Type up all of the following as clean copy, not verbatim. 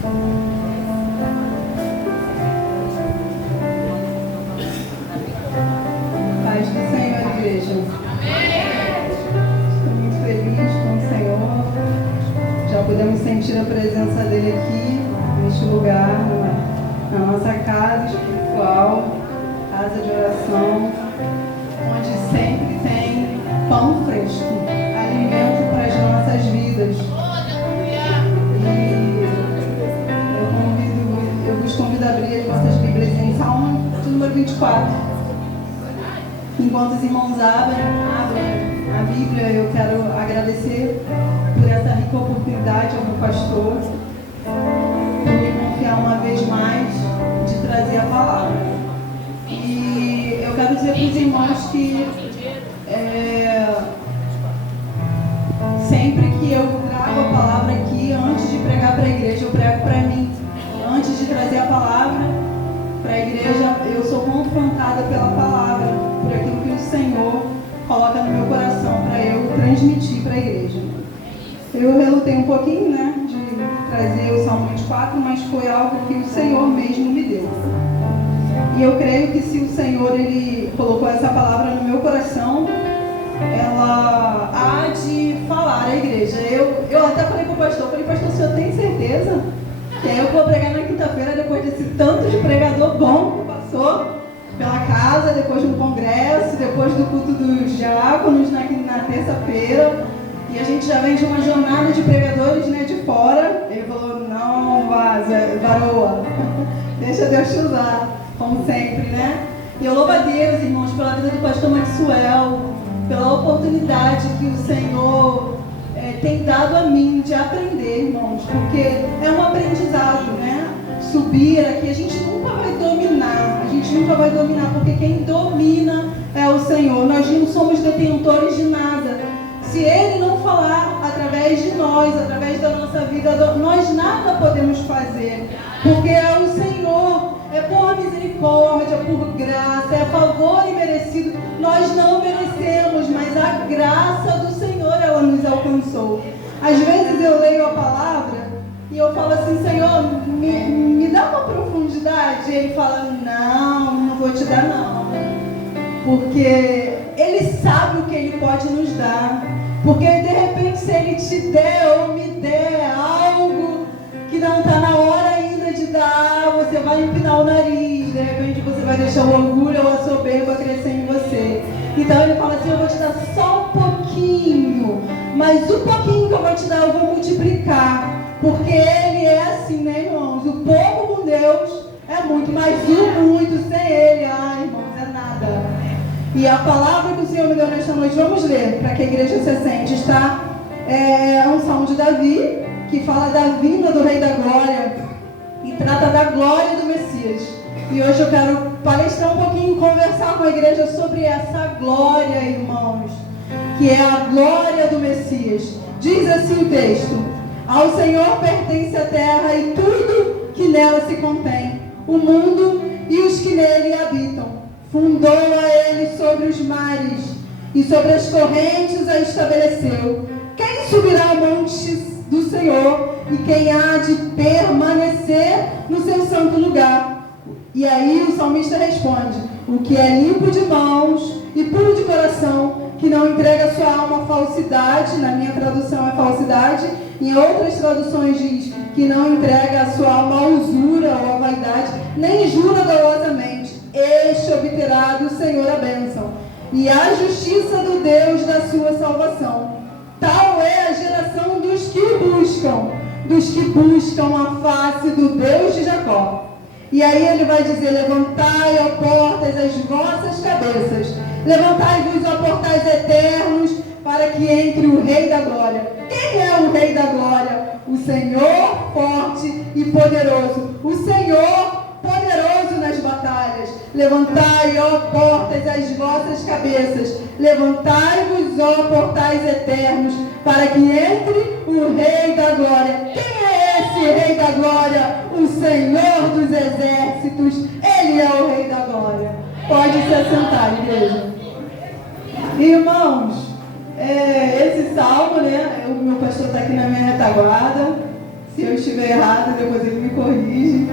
Paz do Senhor, igreja. Estou muito feliz com o Senhor. Já podemos sentir a presença dele aqui, neste lugar, na nossa casa espiritual, casa de oração, onde sempre tem pão fresco, alimento para as nossas vidas. E eu vos convido a abrir as vossas Bíblias em Salmo de número 24. Enquanto os irmãos abrem a Bíblia, eu quero agradecer por essa rica oportunidade ao meu pastor, por me confiar uma vez mais de trazer a palavra. E eu quero dizer para os irmãos que sempre que eu trago a palavra aqui, antes de pregar para a igreja, eu prego para mim. Antes de trazer a palavra para a igreja, eu sou confrontada pela palavra, por aquilo que o Senhor coloca no meu coração para eu transmitir para a igreja. Eu relutei um pouquinho, de trazer o Salmo 24, mas foi algo que o Senhor mesmo me deu. E eu creio que se o Senhor ele colocou essa palavra no meu coração, ela há de falar à igreja. Eu até falei para o pastor, pastor, o senhor tem certeza? Que aí eu vou pregar na quinta-feira, depois desse tanto de pregador bom que passou pela casa, depois do congresso, depois do culto dos diáconos na terça-feira. E a gente já vem de uma jornada de pregadores de fora. Ele falou, não, varoa, deixa Deus te usar, como sempre, E eu louvo a Deus, irmãos, pela vida do pastor Maxwell, pela oportunidade que o Senhor tem dado a mim de aprender, irmãos, porque é um aprendizado, Subir aqui, a gente nunca vai dominar, porque quem domina é o Senhor. Nós não somos detentores de nada. Se Ele não falar através de nós, através da nossa vida, nós nada podemos fazer, porque é o Senhor, é por misericórdia, por graça, é favor imerecido. Nós não merecemos, mas a graça do Senhor, ela nos alcançou. Às vezes eu leio a palavra e eu falo assim, Senhor, me dá uma profundidade. E Ele fala, não vou te dar não, porque Ele sabe o que Ele pode nos dar. Porque de repente se Ele te der ou me der algo que não está na hora ainda de dar, você vai empinar o nariz, de repente você vai deixar o orgulho ou a soberba crescer em você. Então Ele fala assim, eu vou te dar só um pouquinho, mas o pouquinho que eu vou te dar eu vou multiplicar. Porque Ele é assim, irmãos? O pouco com Deus é muito, mas o muito sem Ele, irmãos, é nada. E a palavra que o Senhor me deu nesta noite, vamos ler, para que a igreja se assente, está? É um salmo de Davi, que fala da vinda do Rei da Glória, e trata da glória do Messias. E hoje eu quero palestrar um pouquinho, conversar com a igreja sobre essa glória, irmãos, que é a glória do Messias. Diz assim o texto, ao Senhor pertence a terra e tudo que nela se contém, o mundo e os que nele habitam. Fundou a Ele sobre os mares e sobre as correntes a estabeleceu. Quem subirá ao monte do Senhor e quem há de permanecer no seu santo lugar? E aí o salmista responde, o que é limpo de mãos e puro de coração, que não entrega sua alma à falsidade, na minha tradução é falsidade, em outras traduções diz que não entrega a sua alma à usura ou à vaidade, nem jura dolosamente. Este obterá do Senhor a bênção e a justiça do Deus da sua salvação. Tal é a geração dos que buscam a face do Deus de Jacó. E aí ele vai dizer, levantai, ó portas, as vossas cabeças, levantai-vos, ó portais eternos, para que entre o Rei da Glória. Quem é o Rei da Glória? O Senhor forte e poderoso, o Senhor poderoso nas batalhas. Levantai, ó portas, as vossas cabeças, levantai-vos, ó portais eternos, para que entre o Rei da Glória. Quem é esse Rei da Glória? O Senhor dos Exércitos. Ele é o Rei da Glória. Pode se assentar, igreja. Irmãos, esse salmo, o meu pastor está aqui na minha retaguarda. Se eu estiver errado, depois ele me corrige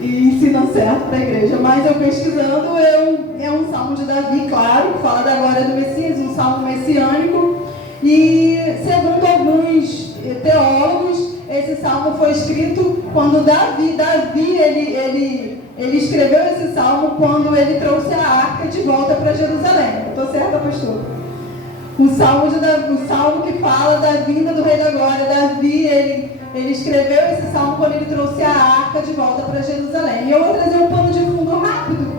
e ensina certo para a igreja. Mas eu pesquisando, é um salmo de Davi, claro, que fala da glória do Messias, um salmo messiânico. E segundo alguns teólogos, esse salmo foi escrito quando Davi ele escreveu esse salmo quando ele trouxe a arca de volta para Jerusalém. Estou certa, pastor? O salmo que fala da vinda do Rei da Glória. Davi, ele escreveu esse salmo quando ele trouxe a arca de volta para Jerusalém. E eu vou trazer um pano de fundo rápido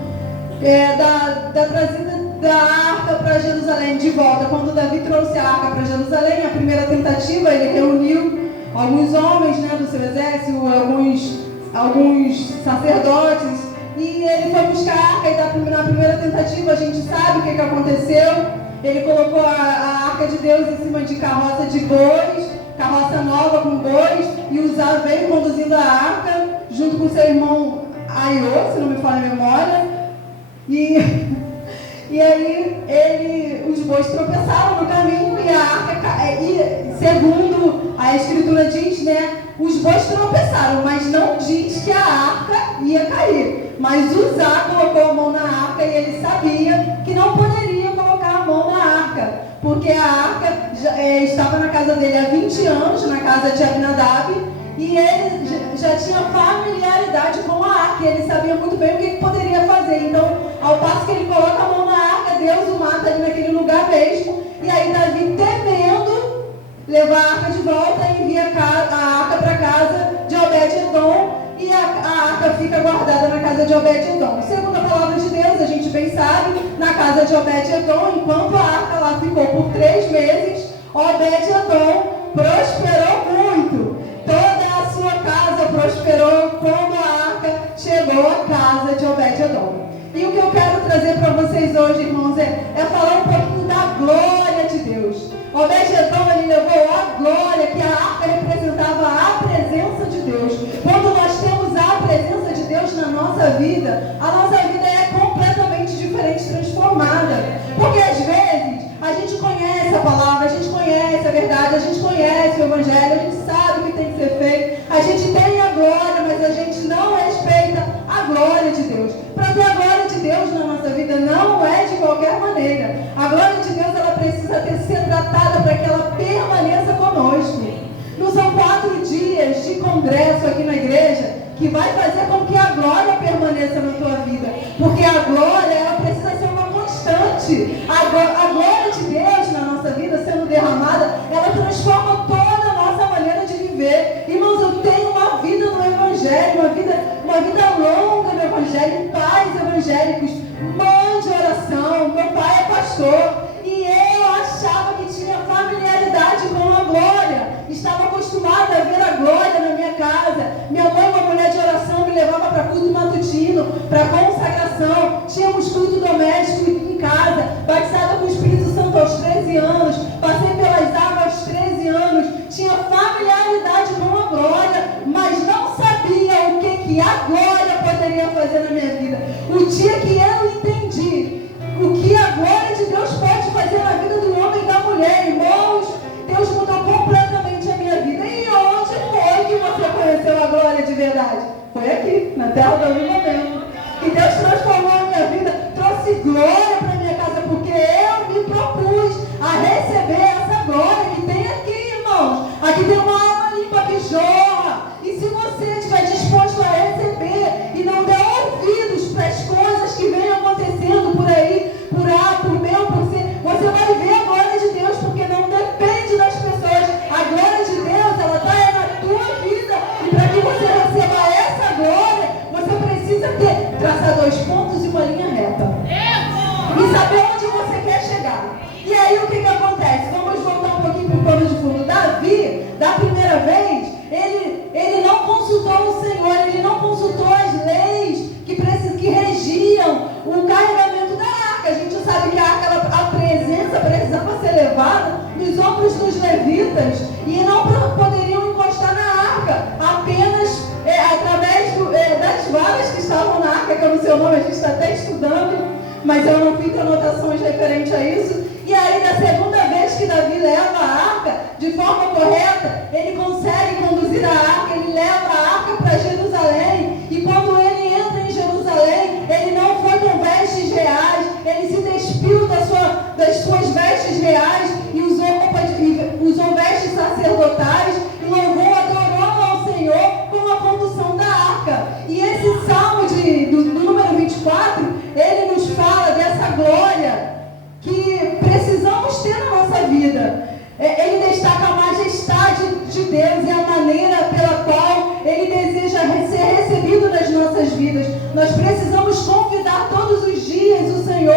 da trazida da arca para Jerusalém de volta. Quando Davi trouxe a arca para Jerusalém, a primeira tentativa, ele reuniu alguns homens, né, do seu exército, alguns sacerdotes, e ele foi buscar a arca. E na primeira tentativa a gente sabe o que aconteceu. Ele colocou a arca de Deus em cima de carroça de bois, carroça nova com bois, e Uzá veio conduzindo a arca junto com seu irmão Aiô, se não me falha a memória. E aí os bois tropeçaram no caminho e a arca, segundo a escritura diz, né, os bois tropeçaram, mas não diz que a arca ia cair. Mas Uzá colocou a mão na arca e ele sabia que não poderia colocar a mão na arca, porque a arca estava na casa dele há 20 anos, na casa de Abinadab, e ele já tinha familiaridade com a arca, e ele sabia muito bem o que poderia fazer. Então, ao passo que ele coloca a mão na arca, Deus o mata ali naquele lugar mesmo. E aí Davi, temendo levar a arca de volta, envia a arca para a casa de Obed-Edom, e a arca fica guardada na casa de Obed-Edom. Segundo a palavra de Deus, a gente bem sabe, na casa de Obed-Edom, enquanto a arca lá ficou por 3 meses, Obed-Edom prosperou muito. Toda a sua casa prosperou quando a arca chegou à casa de Obed-Edom. E o que eu quero trazer para vocês hoje, irmãos, é falar um pouquinho da glória de Deus. Obed-Edom, ele levou a glória, que a arca representava a presença de Deus. Quando nós temos a presença de Deus na nossa vida, a nossa vida é completamente diferente, transformada. Porque às vezes a gente conhece a palavra, a gente conhece a verdade, a gente conhece o evangelho, a gente sabe o que tem que ser feito, a gente tem a glória, mas a gente não respeita a glória de Deus. Para ter a glória de Deus na nossa vida não é de qualquer maneira. A glória de Deus, ela precisa ser tratada para que ela permaneça conosco. Não são 4 dias de congresso aqui na igreja que vai fazer com que a glória permaneça na tua vida. Porque a glória, ela precisa ser uma constante. A glória de Deus na nossa vida sendo derramada, ela transforma toda a nossa maneira de viver. Irmãos, eu tenho uma vida no Evangelho, uma vida longa no Evangelho, em pais evangélicos, mãe de oração, meu pai é pastor, e eu achava que tinha familiaridade com a glória, estava acostumada a ver a glória na minha casa. Minha mãe, uma mulher de oração, me levava para culto matutino, para consagração, tínhamos culto doméstico em casa, batizada com o Espírito Santo aos 13 anos, passei pelas águas aos 13 anos, tinha familiaridade com a glória, mas não sabia o que a glória poderia fazer na minha vida. O dia que eu entendi o que a glória de Deus pode fazer na vida do homem e da mulher, irmãos, Deus mudou completamente a minha vida. E onde foi que você conheceu a glória de verdade? Foi aqui, na terra do avivamento. E Deus transformou a minha vida, trouxe glória para minha casa, porque eu me propus a receber essa glória que tem aqui, irmãos. Aqui tem uma alma limpa que jorra. E se você estiver disposto a receber e não der ouvidos para as coisas que vêm acontecendo por aí, por A, por B ou por C, você vai ver a glória de Deus, porque não depende das pessoas. A glória de Deus, ela está na tua vida. E para que você receba essa glória, você precisa traçar 2 pontos e uma linha reta. E saber onde você quer chegar. E aí o que acontece? Vamos voltar um pouquinho para o pano de fundo. Davi, da primeira vez, ele não consultou o Senhor, ele não consultou as leis que regiam o carregamento da arca. A gente sabe que a arca, a presença precisava ser levada nos ombros dos levitas e não poderiam encostar na arca, apenas através das varas que estavam na arca, que é no seu nome, a gente está até estudando, mas eu não fiz anotações referentes a isso. E aí, na segunda vez que Davi leva a arca, de forma correta, ele consegue conduzir a arca, ele leva a arca para Jerusalém. E quando ele entra em Jerusalém, ele não foi com vestes reais, ele se despiu das suas vestes reais e usou vestes sacerdotais e louvou, adorou ao Senhor com a condução da arca. E esse salmo do número 24, ele nos fala dessa glória que precisamos ter na nossa vida. Ele destaca a majestade de Deus e a maneira pela qual ele deseja ser recebido nas nossas vidas. Nós precisamos convidar todos os dias o Senhor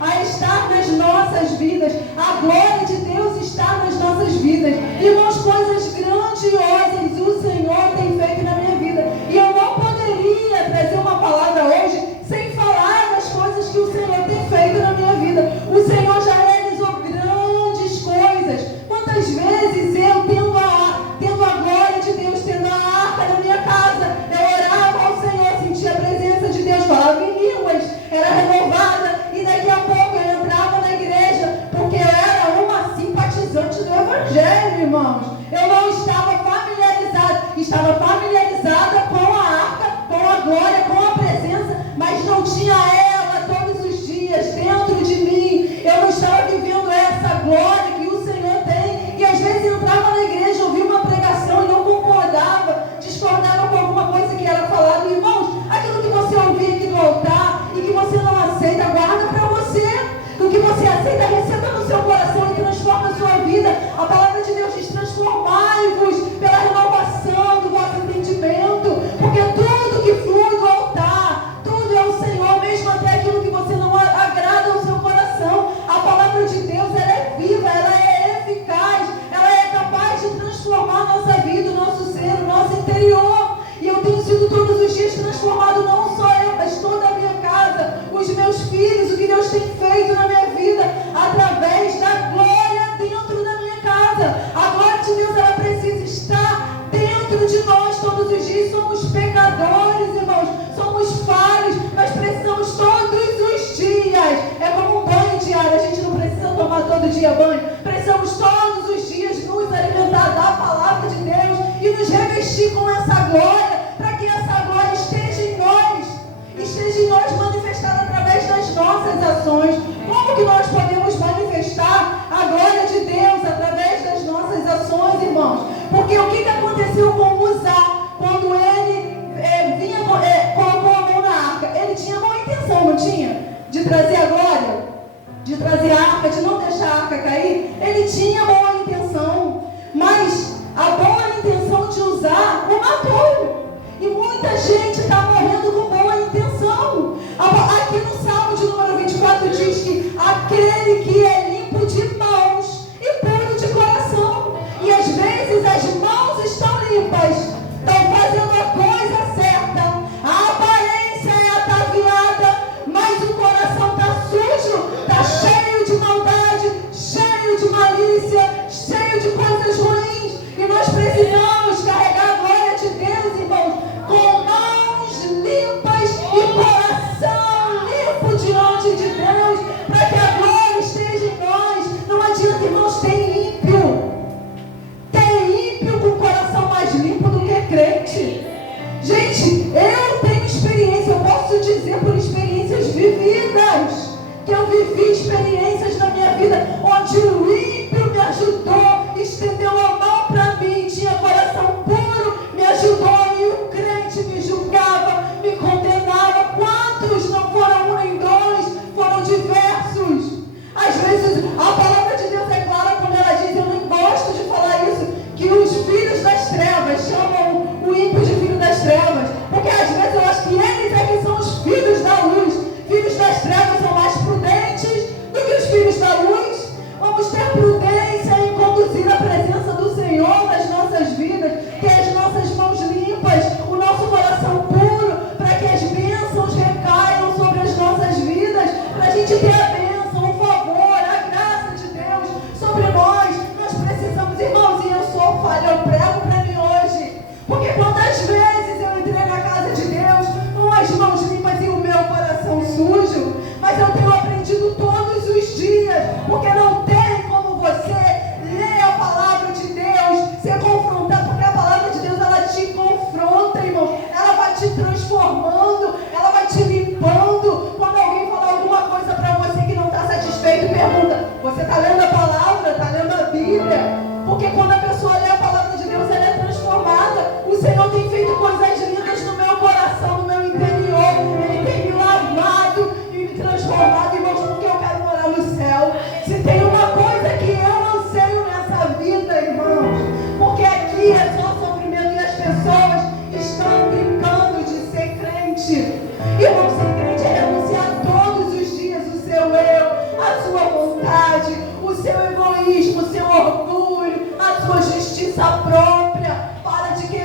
a estar nas nossas vidas. A glória de Deus está nas nossas vidas. Irmãos, coisas grandiosas o Senhor tem feito na minha vida. E eu não poderia trazer uma palavra hoje sem falar das coisas que o Senhor tem feito na minha vida. O Senhor já realizou grandes coisas. Quantas vezes eu, tendo a glória de Deus, tendo a arca na minha casa, eu orava ao Senhor, sentia a presença de Deus, falava em línguas, era renovada, e daqui a pouco eu entrava na igreja, porque eu era uma simpatizante do Evangelho, irmãos. Eu não estava familiarizada com a arca, com a glória, com a presença, mas não tinha ela todos os dias dentro de mim. Eu não estava vivendo essa glória que o Senhor tem. E às vezes eu entrava na igreja, ouvia uma pregação e não concordava, discordava com alguma coisa que era falada. Irmãos, aquilo que você ouvia aqui no altar e que você não aceita, guarda para você. O que você aceita, receba no seu coração e transforma a sua vida. A palavra de Deus diz: transformai-vos pela renovação do vosso entendimento, porque tudo que flui do altar, tudo é o Senhor, mesmo até aquilo que você não agrada ao seu coração. A palavra de Deus, ela é viva, ela é eficaz, ela é capaz de transformar a nossa vida, o nosso ser, o nosso interior. E eu tenho sido todos os dias transformado, não só eu, mas toda a minha casa, os meus filhos, o que Deus tem feito na minha vida, através da glória dentro da minha casa. A glória de Deus, ela precisa estar dentro de nós todos os dias. Somos pecadores, irmãos, somos falhos, mas precisamos todos os dias. É como um banho diário, a gente não precisa tomar todo dia banho. Precisamos todos os dias nos alimentar da palavra de Deus e nos revestir com essa glória, para que essa glória esteja em nós manifestada através das nossas ações. Como que nós podemos manifestar a glória de Deus através das nossas ações, irmãos? Porque o que aconteceu com Uzá quando ele colocou a mão na arca? Ele tinha boa intenção, não tinha? De trazer a glória, de trazer a arca, de não deixar a arca cair. Ele tinha boa intenção, mas a boa intenção de Uzá o matou. E muita gente está morrendo com boa intenção. Aqui no Salmo de número 24 diz que aquele que é limpo de mãos e puro de coração. E às vezes as mãos estão limpas, estão fazendo a coisa certa, a aparência é ataviada, mas o coração está sujo, está cheio de maldade, cheio de malícia, cheio de coisas ruins. E nós precisamos carregar a glória de Deus, irmãos, com mãos limpas e coração limpo diante de Deus, para que a glória esteja em nós. Não adianta, irmãos, ter ímpio com o coração mais limpo do que crente. Gente, eu tenho experiência, eu posso dizer por experiências vividas, que eu vivi experiências na minha vida onde o ímpio me ajudou, estendeu a mão para mim, tinha coração puro, me ajudou, e o crente me julgava, me condenava. Quantos não foram um nem dois, foram diversos. Às vezes a palavra de Deus é clara quando ela diz, eu não gosto de falar isso, que os filhos das trevas chamam o ímpio de filho das trevas, porque às vezes eu acho que eles é que são os filhos da luz. Filhos das trevas são mais prudentes do que os filhos da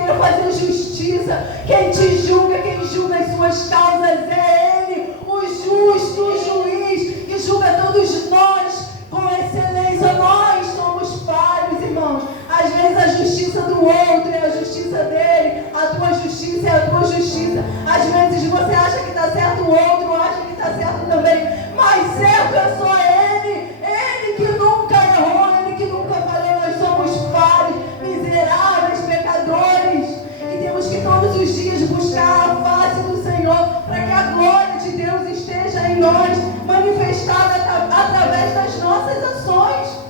queira fazer justiça. Quem te julga, quem julga as suas causas é Ele, o justo, o juiz, que julga todos nós com excelência. Nós somos falhos, irmãos. Às vezes a justiça do outro é a justiça dele, a tua justiça é a tua justiça. Às vezes você acha que está certo, o outro acha que está certo também, mas certo é só Ele. Ele que nunca errou, Ele que nunca falhou. Nós somos falhos, miseráveis, pecadores, e temos que todos os dias buscar a face do Senhor, para que a glória de Deus esteja em nós, manifestada através das nossas ações.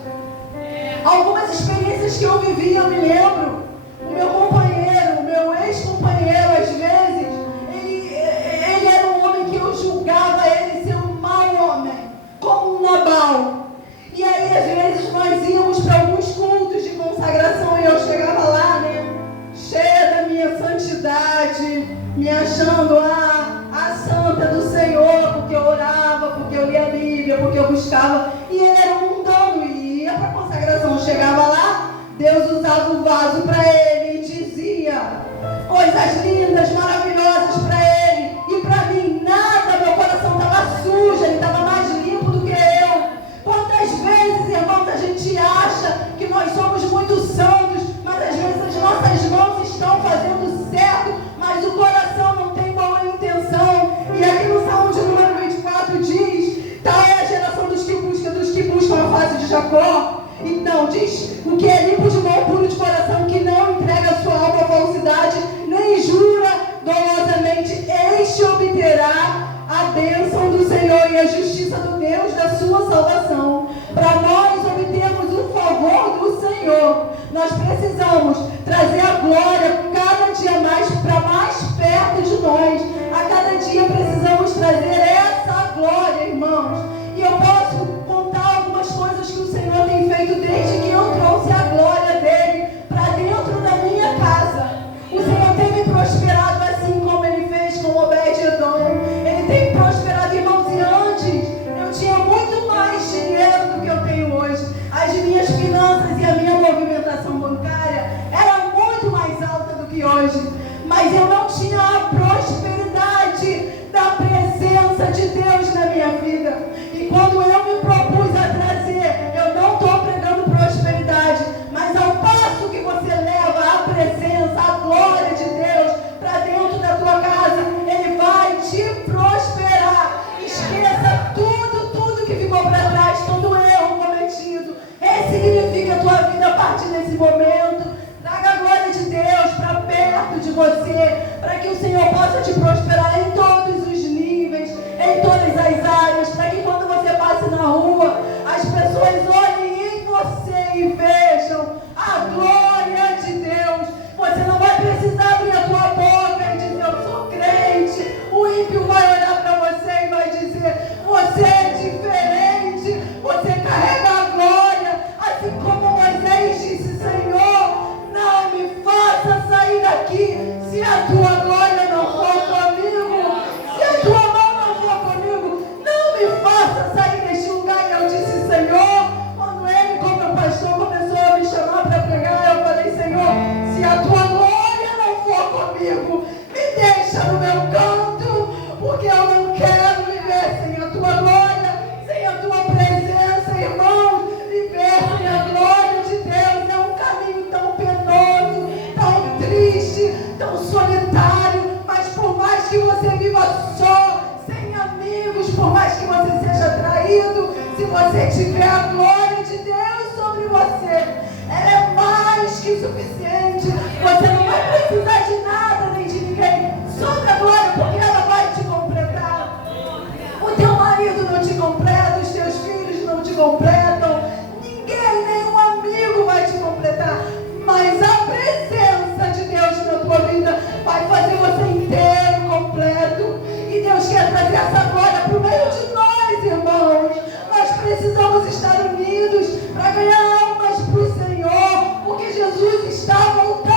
Algumas experiências que eu vivi, eu me lembro, o meu companheiro, o meu ex-companheiro, às vezes, ele era um homem que eu julgava ele ser um mau homem, como um Nabal. E aí, às vezes, nós íamos para alguns cultos de consagração e eu chegava lá, né, cheia da minha santidade, me achando a santa do Senhor, porque eu orava, porque eu lia a Bíblia, porque eu buscava, e ele era um mundano e ia para a consagração. Chegava lá, Deus usava o vaso para ele e dizia coisas lindas, maravilhosas para ele, e para mim nada. Meu coração estava sujo, ele estava mais limpo do que eu. Quantas vezes, irmãos, a gente acha que nós somos muito santos, mas às vezes as nossas mãos estão fazendo certo, mas o coração não tem boa intenção. E aqui no Salmo de número 24 diz: tal é a geração dos que buscam a face de Jacó. Então diz: o que é limpo de mão, puro de coração, que não entrega a sua alma à falsidade, nem jura dolosamente, este obterá a bênção do Senhor e a justiça do Deus da sua salvação. Para nós obtermos o favor do Senhor, nós precisamos trazer a glória cada dia mais para mais perto de nós. A cada dia precisamos trazer essa glória, irmãos. E eu posso contar algumas coisas que o Senhor tem feito desde que eu trouxe a glória dele para dentro da minha casa. O Senhor tem me prosperado assim como Ele fez com Obed-Edom. Ele tem me prosperado, irmãos, e antes eu tinha muito mais dinheiro do que eu tenho hoje. As minhas finanças e a minha movimentação bancária era muito mais alta do que hoje. Mas eu não tinha a prosperidade da presença de Deus na minha vida. E quando eu me propus a trazer, eu não estou pregando prosperidade, mas ao passo que você leva a presença, a glória de Deus para dentro da tua casa, Ele vai te prosperar. Esqueça tudo que ficou para trás, todo erro cometido. Ressignifica a tua vida a partir desse momento. Traga a glória de Deus para perto de você, para que o Senhor possa te prosperar em todos os níveis, em todas as áreas, para que quando você passe na rua, as pessoas olhem em você e vejam a glória de Deus. Você não vai precisar abrir a tua boca e dizer: eu sou crente. O ímpio vai olhar para você e vai dizer: você é diferente, você carrega a glória, assim como Moisés disse: Senhor, não me faça sair daqui se a tua glória não for comigo, se a tua mão não for comigo, não me faça sair deste lugar. E eu disse: Senhor, quando ele, como pastor, começou a me chamar para pregar, eu falei: Senhor, se a tua glória não for comigo, me deixa no meu canto, porque eu não quero viver sem a tua glória, sem a tua presença, irmãos. Viver sem a glória de Deus é um caminho tão penoso, tão triste, tão solitário. Mas por mais que você viva só, sem amigos, por mais que você seja traído, se você tiver a glória de Deus sobre você, ela é mais que suficiente. Você não vai precisar de nada nem de ninguém, só da glória, porque ela vai te completar. O teu marido não te completa, os teus filhos não te completam, ninguém, nenhum amigo vai te completar, mas a presença de Deus na tua vida vai fazer você inteiro, completo. E Deus quer trazer essa glória para o meio de nós, irmãos. Nós precisamos estar unidos para ganhar almas para o Senhor, porque Jesus está voltando.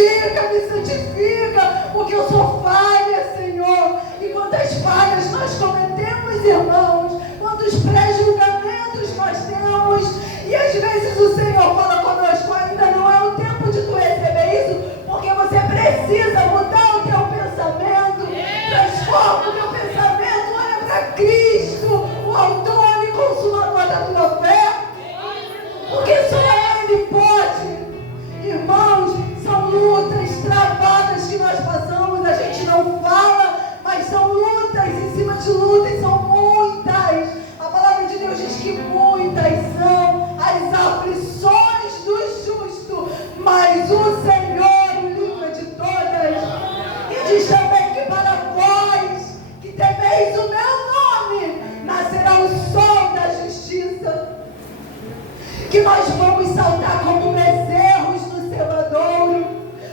me santifica, porque eu sou falha, Senhor. E quantas falhas nós cometemos, irmãos, quantos pré-julgamentos nós temos, e às vezes o Senhor fala conosco: ainda não é o tempo de tu receber isso, porque você precisa mudar o teu pensamento. Transforma o teu pensamento, olha para Cristo, o autor e consumador da tua fé, porque só Ele pode. Irmãos, são lutas travadas que nós passamos, a gente não fala, mas são lutas em cima de lutas, são muitas. A palavra de Deus diz que muitas são as aflições do justo, mas o Senhor o livra de todas. E diz também que para vós que temeis o meu nome, nascerá o sol da justiça, que nós vamos saltar como bezerros no cevadouro,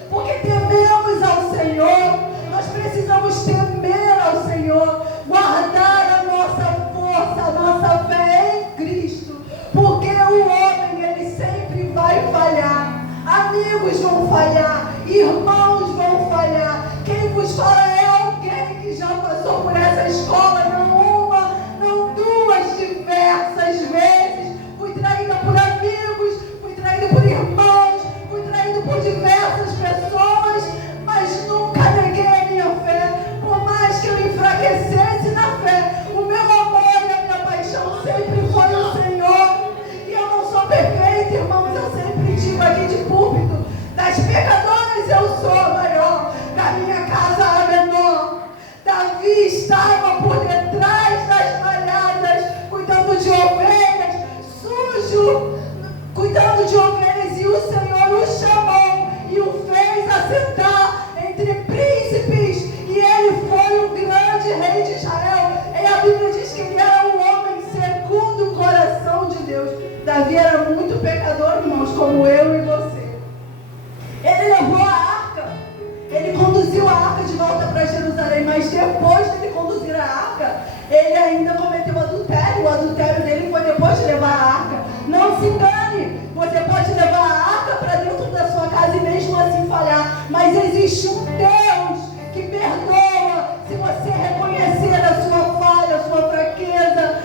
porque tememos ao Senhor. Nós precisamos temer ao Senhor, guardar a nossa força, a nossa fé em Cristo, porque o homem, ele sempre vai falhar. Amigos vão falhar, irmãos vão falhar. Quem vos fala é alguém que já passou por essa escola, não uma, não duas, diversas vezes. Fui traída por amigos, fui traída por irmãos, fui traída por diversas pessoas, mas nunca neguei a minha fé. Por mais que eu enfraquecesse na fé, o meu amor e a minha paixão sempre foi o Senhor. E eu não sou perfeita, irmãos, eu sempre digo aqui de púlpito: das pecadoras eu sou a maior, da minha casa a menor. Davi estava por detrás das malhadas, cuidando de ovelhas, sujo, cuidando de ovelhas, e o Senhor o chamou e o fez assentar entre príncipes, e ele foi um grande rei de Israel. E a Bíblia diz que ele era um homem segundo o coração de Deus. Davi era muito pecador, irmãos, como eu e você. Ele levou a arca, ele conduziu a arca de volta para Jerusalém, mas depois dele conduzir a arca, ele ainda cometeu adultério. O adultério dele foi depois de levar a arca. Não se engane, você pode levar a arca para dentro da sua casa e mesmo assim falhar, mas existe um Deus que perdoa. Se você reconhecer a sua falha, a sua fraqueza,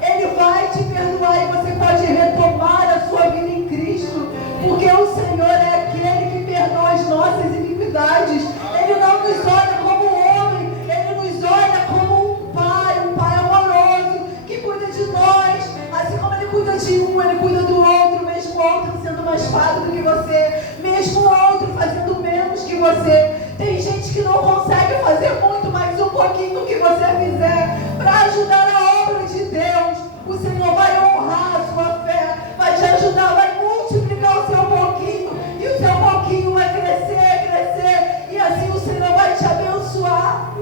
Ele vai te perdoar e você pode retomar a sua vida em Cristo, porque o Senhor é aquele que perdoa as nossas iniquidades. Ele não nos olha como homem, Ele nos olha como um pai amoroso, que cuida de nós, assim como Ele cuida de um, Ele cuida do outro, mesmo o outro sendo mais falho do que você, mesmo o outro fazendo menos que você. Tem gente que não consegue fazer muito, mas um pouquinho que você fizer para ajudar a obra de Deus, o Senhor vai honrar a sua fé, vai te ajudar, vai multiplicar o seu pouquinho, e o seu pouquinho vai crescer, e assim o Senhor vai te abençoar.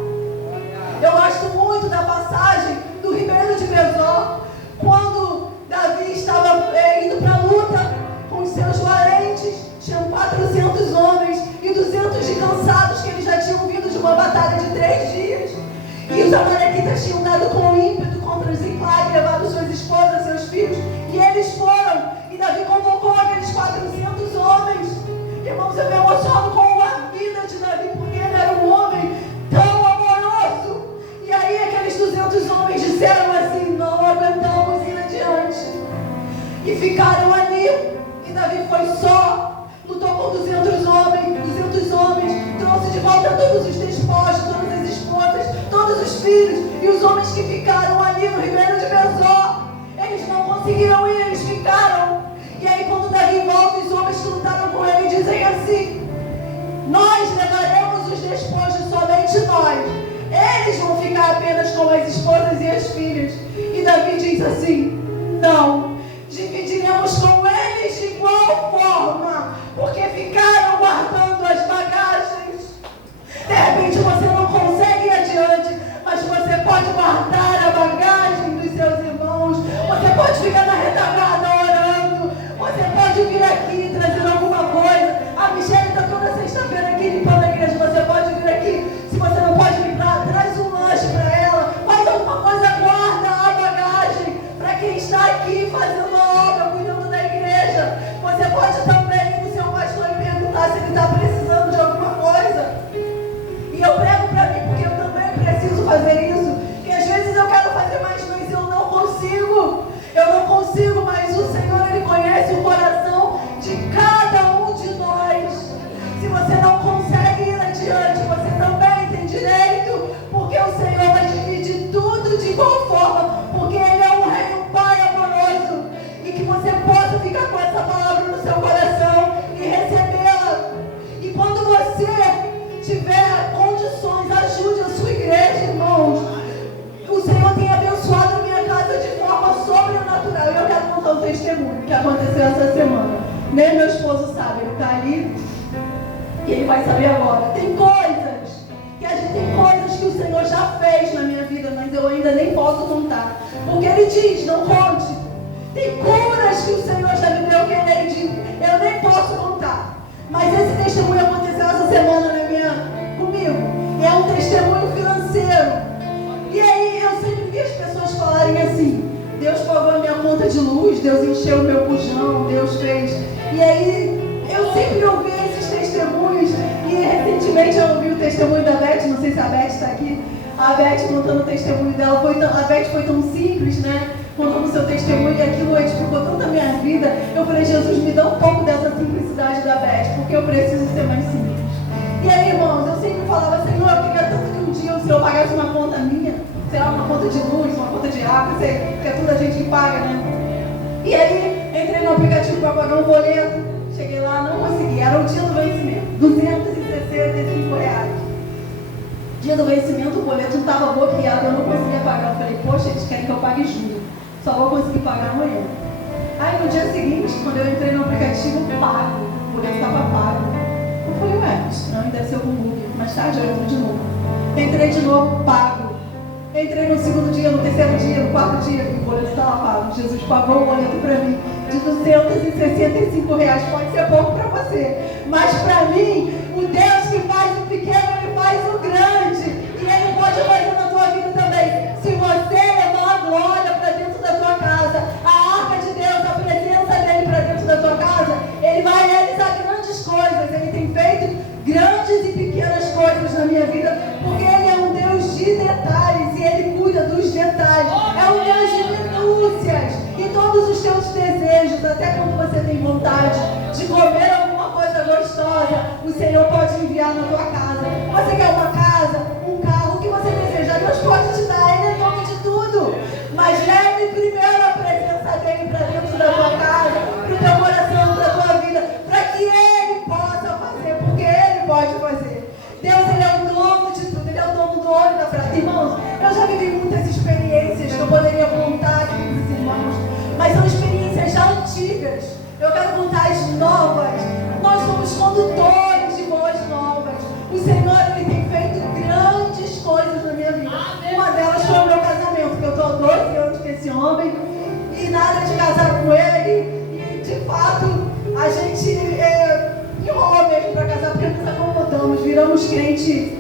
Eu gosto muito da passagem do Ribeiro de Besor, quando Davi estava indo para a luta com os seus valentes. Tinham 400 homens e 200 de cansados, que eles já tinham vindo de uma batalha de 3 dias. E os amalequitas tinham dado com ímpeto contra Ziclag, levado suas esposas, seus filhos, e eles foram. E Davi convocou aqueles 400 homens. Irmãos, eu me emociono com a vida de Davi, porque ele era um homem tão amoroso. E aí aqueles 200 homens disseram assim: não aguentamos ir adiante. E ficaram ali. E Davi foi só, lutou com 200 homens, trouxe de volta todos os despojos, todas as esposas, todos os filhos. E os homens que ficaram ali no Ribeiro de Besor, eles não conseguiram ir, eles ficaram. E aí quando Davi volta, os homens que lutaram com ele dizem assim: nós levaremos os despojos, somente nós. Eles vão ficar apenas com as esposas e as filhas. E Davi diz assim: não, dividiremos com eles de igual forma, porque ficaram guardando as bagagens. De repente você não consegue ir adiante, mas você pode guardar a bagagem dos seus irmãos. Você pode ficar na retaguarda orando. Você pode vir aqui trazendo alguma coisa. A Michelle está toda sexta-feira aqui limpando a igreja. Você pode vir aqui. Se você não pode vir lá, traz um lanche para ela. Faz alguma coisa, guarda a bagagem para quem está aqui fazendo a obra, cuidando da igreja. Você pode essa semana. Nem meu esposo sabe, ele está ali e ele vai saber agora. Tem coisas que o Senhor já fez na minha vida, mas eu ainda nem posso contar. Porque Ele diz, não conte. Tem curas que o Senhor já me deu, que Ele diz, eu nem posso contar. Mas esse testemunho aconteceu essa semana comigo. E é um testemunho financeiro. E aí eu sempre vi as pessoas falarem assim, Deus pagou a minha conta de luz, Deus encheu o meu bujão, Deus fez. E aí eu sempre ouvi esses testemunhos. E recentemente eu ouvi o testemunho da Beth, não sei se a Beth está aqui. A Beth contando o testemunho dela, a Beth foi tão simples, né? Contando o seu testemunho, e aquilo edificou tanto a minha vida. Eu falei, Jesus, me dá um pouco dessa simplicidade da Beth, porque eu preciso ser mais simples. E aí, irmãos, eu sempre falava, Senhor, eu queria tanto que um dia o Senhor pagasse uma conta minha, sei lá, uma conta de luz, uma conta de água, sei, porque é tudo a gente que paga, né? E aí, entrei no aplicativo para pagar um boleto, cheguei lá, não consegui, era o dia do vencimento, R$265. Dia do vencimento, o boleto não estava bloqueado, eu não conseguia pagar. Eu falei, poxa, eles querem que eu pague junto, só vou conseguir pagar amanhã. Aí no dia seguinte, quando eu entrei no aplicativo, pago, o boleto estava pago. Eu falei, ué, estranho, deve ser algum bug. Mais tarde eu entro de novo. Entrei de novo, pago. Entrei no segundo dia, no terceiro dia, no quarto dia, e o boleto estava pago. Jesus pagou o boleto para mim de R$265. Pode ser pouco para você, mas para mim, o Deus que faz o pequeno, Ele faz o grande. E Ele pode fazer na tua vida também. Se você levar a glória para dentro da tua casa, a arca de Deus, a presença dEle para dentro da tua casa, Ele vai realizar grandes coisas. Ele tem feito grandes e pequenas coisas na minha vida, porque Ele é um Deus de detalhes e Ele cuida dos detalhes. É um Deus de minúcias. E todos os teus desejos, até quando você tem vontade de comer alguma coisa gostosa, o Senhor pode enviar na tua casa. Você quer uma casa, um carro, o que você deseja, Deus pode te dar, Ele é dono de tudo. Mas leve primeiro a presença dEle para dentro da tua casa, para o teu coração, para a tua vida, para que Ele possa fazer, porque Ele pode fazer. Deus, Ele é o dono de tudo, Ele é o dono do ouro e da prata. Irmãos, eu já vivi muitas experiências que eu poderia contar aqui com os irmãos, mas são experiências já antigas. Eu quero contar as novas. Nós somos condutores de boas novas. O Senhor, Ele tem feito grandes coisas na minha vida. Uma delas foi o meu casamento, que eu estou há 12 anos com esse homem, e nada de casar com ele. E, de fato, a gente enrolou mesmo para casar, porque nos acomodamos, viramos crente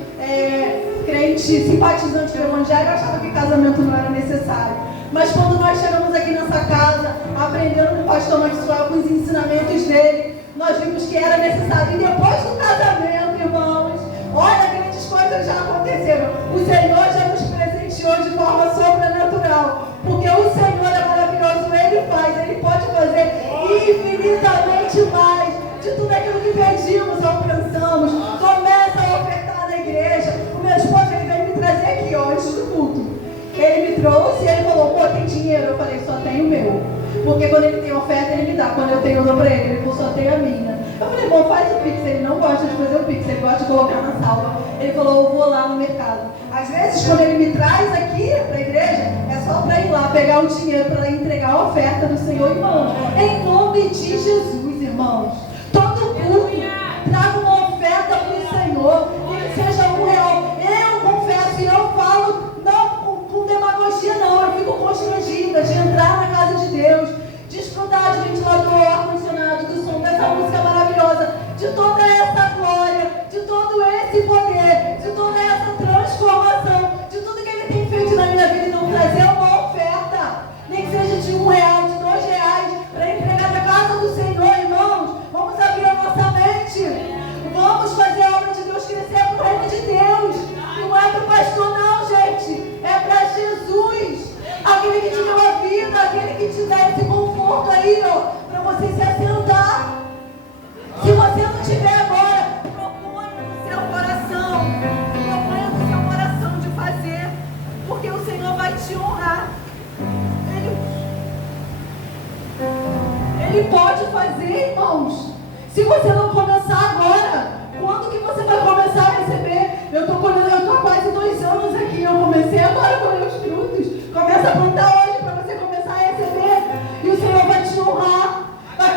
simpatizante do Evangelho. Eu achava que casamento não era necessário. Mas quando nós chegamos aqui nessa casa, aprendendo com o pastor Maxwell, com os ensinamentos dele, nós vimos que era necessário. E depois do casamento, irmãos, olha, grandes coisas já aconteceram. O Senhor já nos presenteou de forma sobrenatural. Porque o Senhor é maravilhoso, Ele faz, Ele pode fazer infinitamente mais de tudo aquilo que pedimos ou pensamos. Começa a ofertar na igreja. O meu esposo, ele veio me trazer aqui, ó, antes do culto. Ele me trouxe e ele falou, pô, tem dinheiro? Eu falei, só tenho o meu. Porque quando ele tem oferta, ele me dá. Quando eu tenho, eu dou pra ele. Ele falou, só tenho a minha. Eu falei, bom, faz o Pix. Ele não gosta de fazer o Pix, ele gosta de colocar na salva. Ele falou, eu vou lá no mercado. Às vezes, quando ele me traz aqui pra igreja, é só pra ir lá pegar o dinheiro para entregar a oferta do Senhor, irmão. Em nome de Jesus, irmãos. Todo culto, traga uma oferta pro Senhor. Que seja R$1. Eu confesso e eu falo, não com demagogia não, eu fico constrangida de entrar na casa de Deus, desfrutar de ventilador, ar-condicionado, do som dessa música maravilhosa, de toda essa glória, de todo esse poder, de toda essa transformação, de tudo que Ele tem feito na minha vida, e não trazer uma oferta, nem que seja de R$1, de R$2, para entregar na casa do Senhor, irmãos. Vamos abrir a nossa mente, vamos fazer a obra de Deus crescer para o reino de Deus. Não é para o pastor não, gente, é para Jesus, aquele que te deu a vida, aquele que te dá esse conforto aí, ó, para você se assentar. Se você não tiver agora, proponha no seu coração de fazer, porque o Senhor vai te honrar. Ele pode fazer, irmãos. Se você não começar agora, quando que você vai começar a receber? Eu estou há quase 2 anos aqui. Eu comecei agora a colher os frutos. Começa a plantar hoje para você começar a receber. E o Senhor vai te honrar. Vai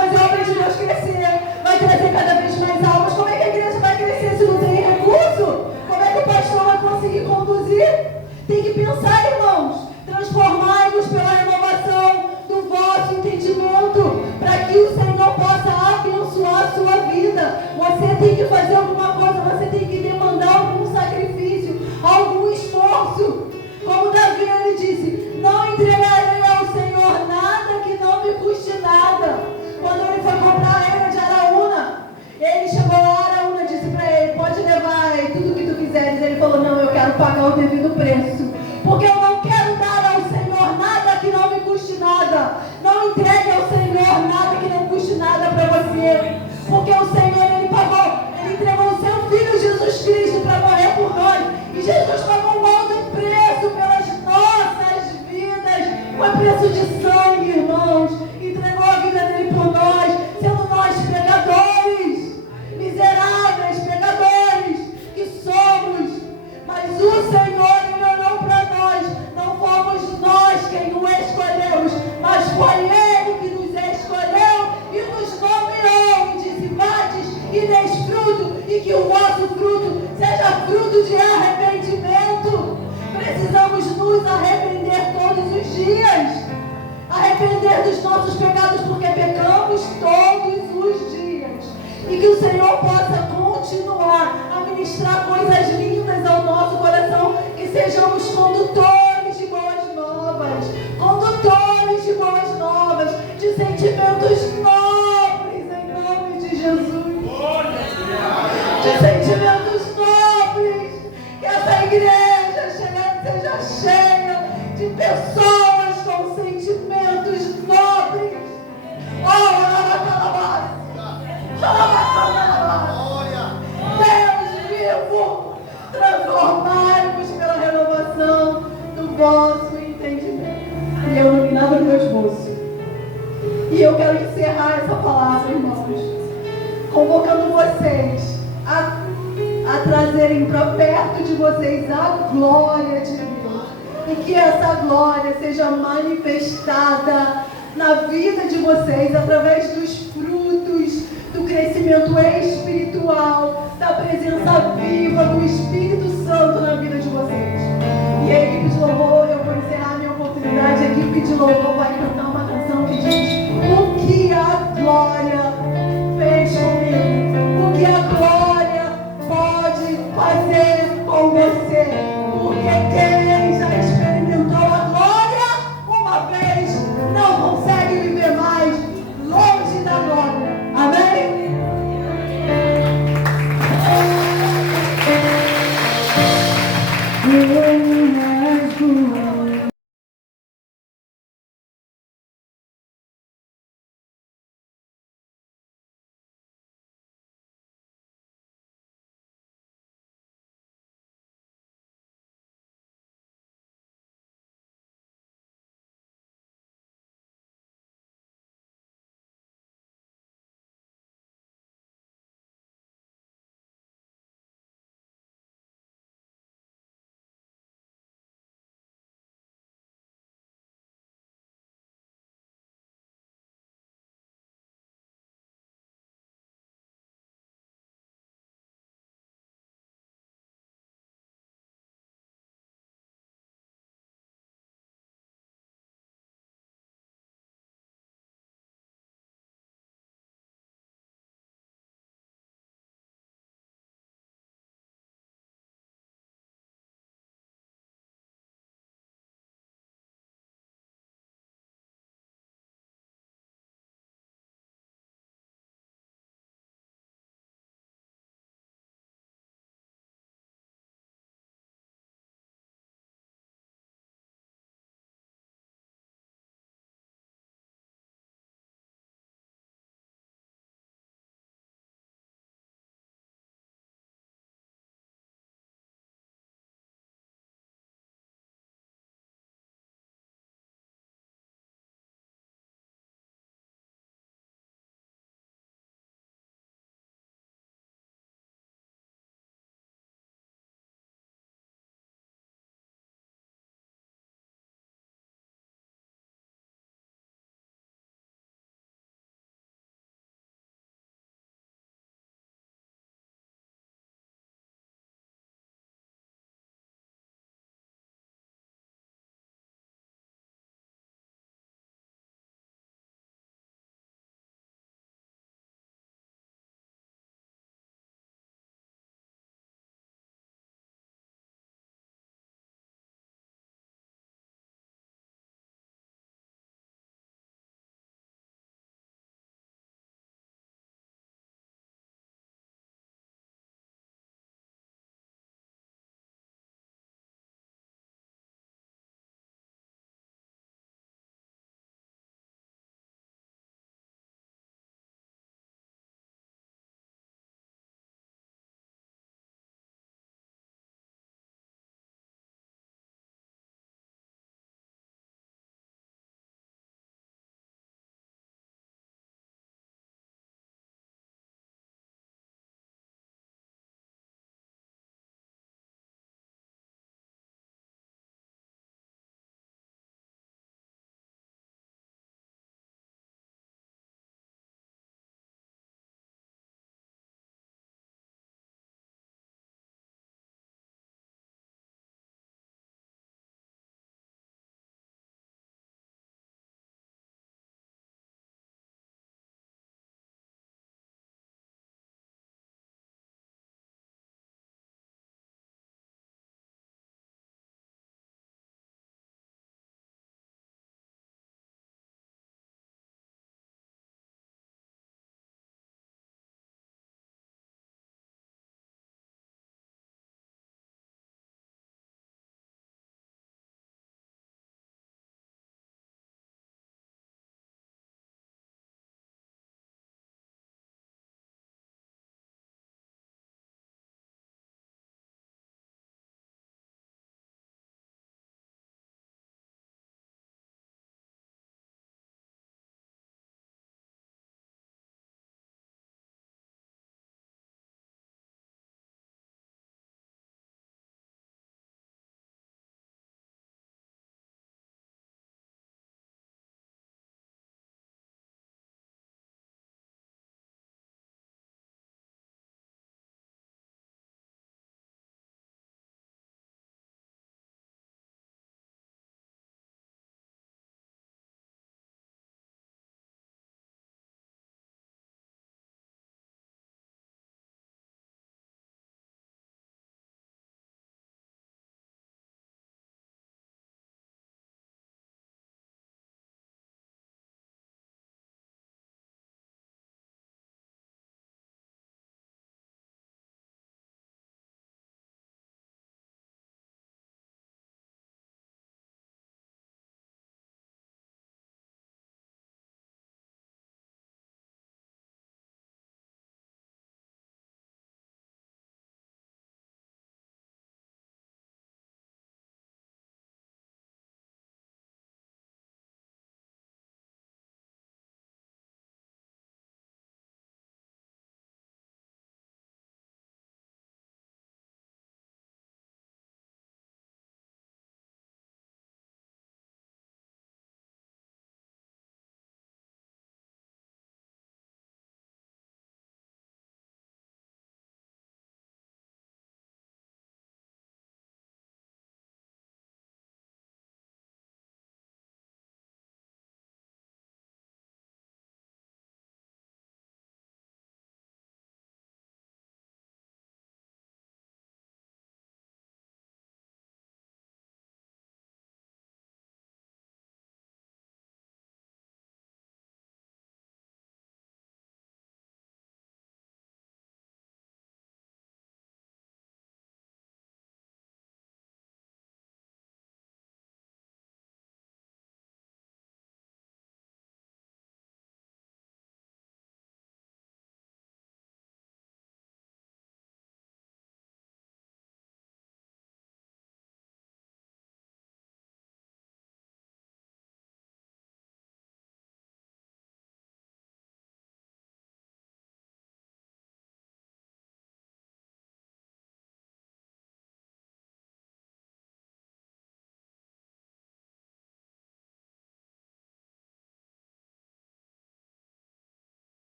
Tem que pensar, irmãos, transformai-vos pela renovação do vosso entendimento, para que o Senhor possa abençoar a sua vida. Você tem que fazer alguma coisa, você tem que demandar algum sacrifício, algum esforço. Como Davi, ele disse: não entregarei ao Senhor nada que não me custe nada. Quando ele foi comprar a rena de Araúna, ele chegou lá, Araúna disse para ele: pode levar aí tudo que tu quiseres. Ele falou: não, eu quero pagar o devido preço, porque eu não quero dar ao Senhor nada que não me custe nada. Não entregue ao Senhor nada que não custe nada para você, porque o Senhor, ele pagou, ele entregou o seu Filho Jesus Cristo para morrer por nós, e Jesus pagou um alto preço pelas nossas vidas. Foi preço de sangue, irmãos. Entregou a vida dele por nós, sendo nós pecadores, miseráveis, pecadores que somos. Mas o Senhor, ele olhou para nós. Não fomos nós quem o escolhemos, mas foi ele que nos escolheu e nos nomeou e disse: vades e deis fruto, e que o vosso fruto seja fruto de arrependimento. Precisamos nos arrepender todos os dias, arrepender dos nossos pecados, porque pecamos todos os dias, e que o Senhor possa continuar a ministrar coisas lindas ao nosso coração, que sejamos condutores de boas novas, condutores de boas novas, de sentimentos nobres, em nome de Jesus, de sentimentos nobres, que essa igreja seja cheia de pessoas com sentimentos nobres. Deus vivo, transformai-vos pela renovação do vosso entendimento. E eu não vi nada no meu esboço. E eu quero encerrar essa palavra, irmãos, convocando vocês a trazerem para perto de vocês a glória de Deus. E que essa glória seja manifestada na vida de vocês através dos frutos do crescimento espiritual, da presença viva do Espírito Santo na vida de vocês. E a equipe de louvor, eu vou encerrar minha oportunidade, a equipe de louvor vai cantar